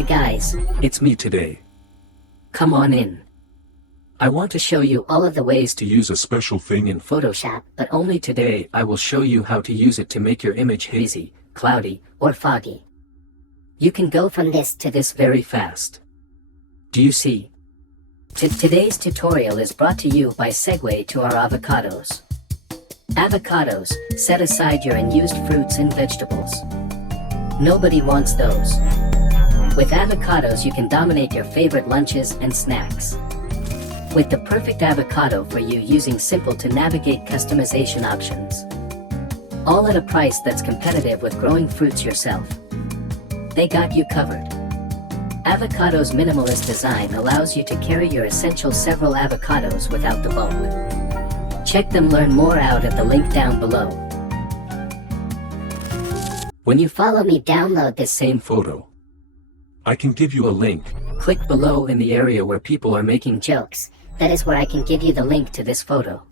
Hi guys, It's me today. come on in. I want to show you all of the ways To use a special thing in Photoshop, but only today I will show you how to use it to make your image hazy, cloudy, or foggy. You can go from this to this very fast. Do you see? Today's tutorial is brought to you by Segue to our avocados. Avocados, set aside your unused fruits and vegetables. Nobody wants those. With avocados you can dominate your favorite lunches and snacks. With the perfect avocado for you using simple to navigate customization options. All at a price that's competitive with growing fruits yourself. They got you covered. Avocado's minimalist design allows you to carry your essential several avocados without the bulk. Check them, learn more out at the link down below. When you follow me, download this same photo. I can give you a link. Click below in the area where people are making jokes. That is where I can give you the link to this photo.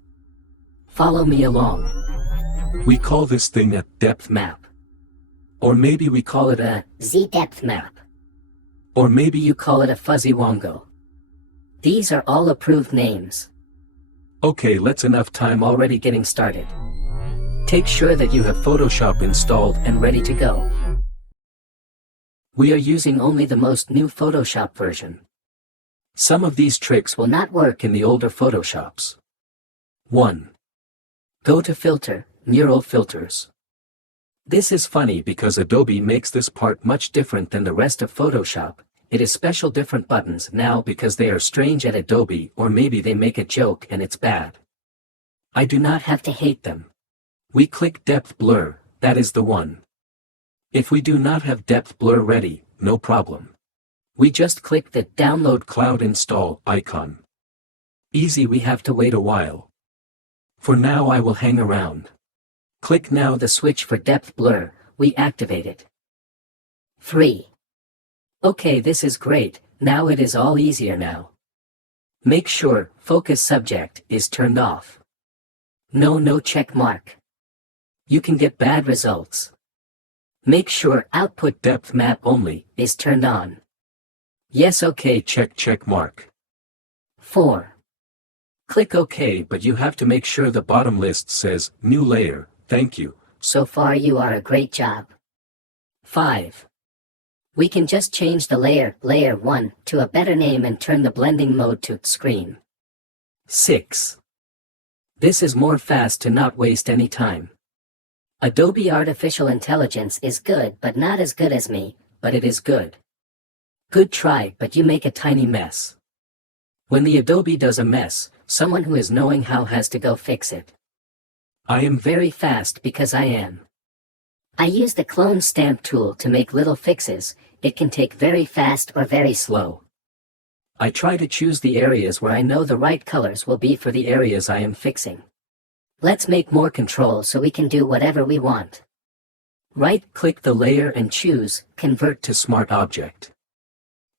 Follow me along. We call this thing a depth Map. Or maybe we call it a Z-depth map. Or maybe You call it a fuzzy wongo. These are all approved names. Okay, let's enough time Already getting started. Take sure that you have Photoshop installed and ready to go. We are using only the most new Photoshop version. Some of these tricks Will not work in the older Photoshops. 1. Go to Filter, Neural Filters. This is funny because Adobe makes this part much different than the rest of Photoshop. It is special different buttons now because they are strange at Adobe, or maybe they make a joke and it's bad. I do not have to hate them. We click Depth Blur, that is the one. If we do not have Depth Blur ready, no problem. We just click the Download Cloud Install icon. Easy, we have to wait a while. For now I will hang around. Click now the Switch for Depth Blur, we activate it. 3. Okay, this is great, now it is all easier now. Make sure Focus Subject is turned off. No check mark. You can get bad results. Make sure Output Depth Map Only is turned on. Yes, okay, check mark. 4. Click OK, but you have to make sure the bottom list says New Layer, thank you. So far you are a great job. 5. We can just change the layer 1, to a better name and turn the blending mode to Screen. 6. This is more fast to not waste any time. Adobe Artificial Intelligence is good but not as good as me, but it is good. Good try, but you make a tiny mess. When the Adobe does a mess, someone who is knowing how has to go fix it. I am Very fast because I am. I use the clone stamp tool to make little fixes. It can take very fast or very slow. I try to choose the areas where I know the right colors will be for the areas I am fixing. Let's make more control so we can do whatever we want. Right-click the layer and choose Convert to Smart Object.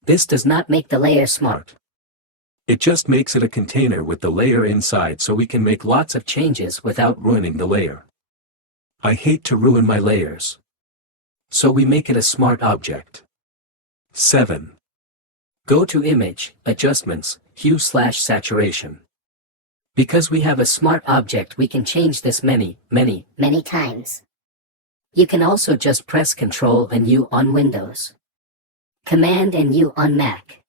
This does not make the layer smart. It just makes it a container with the layer inside so we can make lots of Changes without ruining the layer. I hate to ruin my layers. So we make it a smart object. 7. Go to Image, Adjustments, Hue/Saturation. Because we have a smart object we can change this many times. You can also just press Ctrl and U on Windows. Command and U on Mac.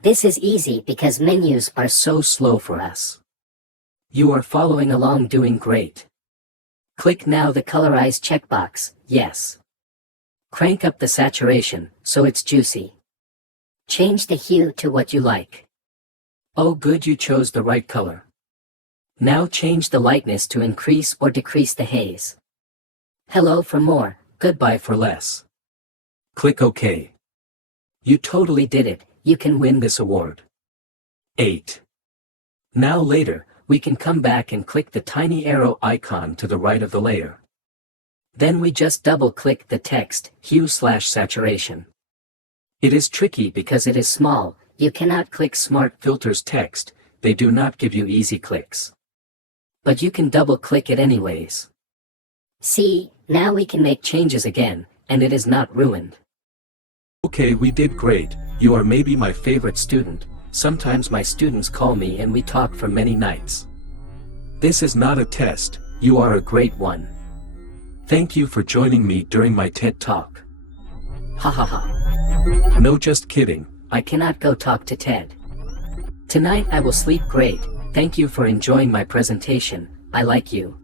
This is easy because menus are so slow for us. You are following along, doing great. Click now the Colorize checkbox, yes. Crank up the saturation, so it's juicy. Change the hue to what you like. Oh good, you chose the right color. Now change the lightness to increase or decrease the haze. Hello for more, goodbye for less. Click OK. You totally did it, you can win this award. 8. Now later, we can come back and click the tiny arrow icon to the right of the layer. Then we just double-click the text, Hue/Saturation. It is tricky because it is small, you cannot click Smart Filters text, they do not give you easy clicks. But you can double-click it anyways. See, now we can make changes again, and it is not ruined. Okay, we did great. You are maybe my favorite student. Sometimes my students call me and we talk for many nights. This is not a test, you are a great one. Thank you for joining me during my TED Talk. Ha ha ha. No, just kidding. I cannot go talk to Ted. Tonight I will sleep great. Thank you for enjoying my presentation. I like you.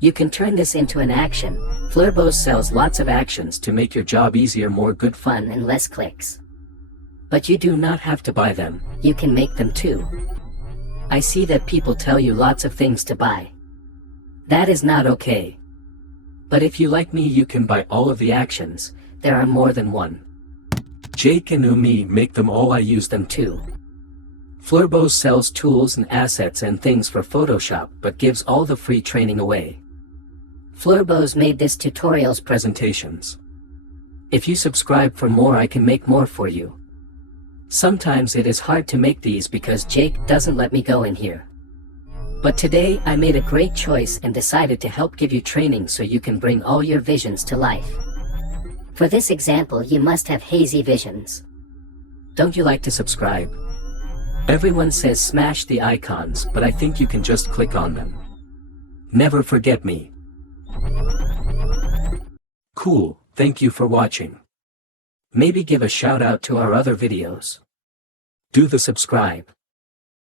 You can turn this into an action. Flurbos sells lots of actions to make your job easier, more good fun and less clicks. But you do not have to buy them, you can make them too. I see that people tell you lots of things to buy. That is not okay. But if you like me, you can buy all of the actions. There are more than one. Jake and Umi make them all, I use them Two. Flurbos sells tools and assets and things for Photoshop but gives all the free training away. Flurbos made this tutorials Presentations. If you subscribe for more, I can make more for you. Sometimes it is hard to make these because Jake doesn't let me go in here. But today I made a great choice and decided to help give you training so you can bring all your visions to life. For this example, you must have hazy visions. Don't you like to subscribe? Everyone says smash the icons, but I think you can just click on them. Never forget me. Cool, thank you for watching. Maybe give a shout out to our other videos. Do the subscribe.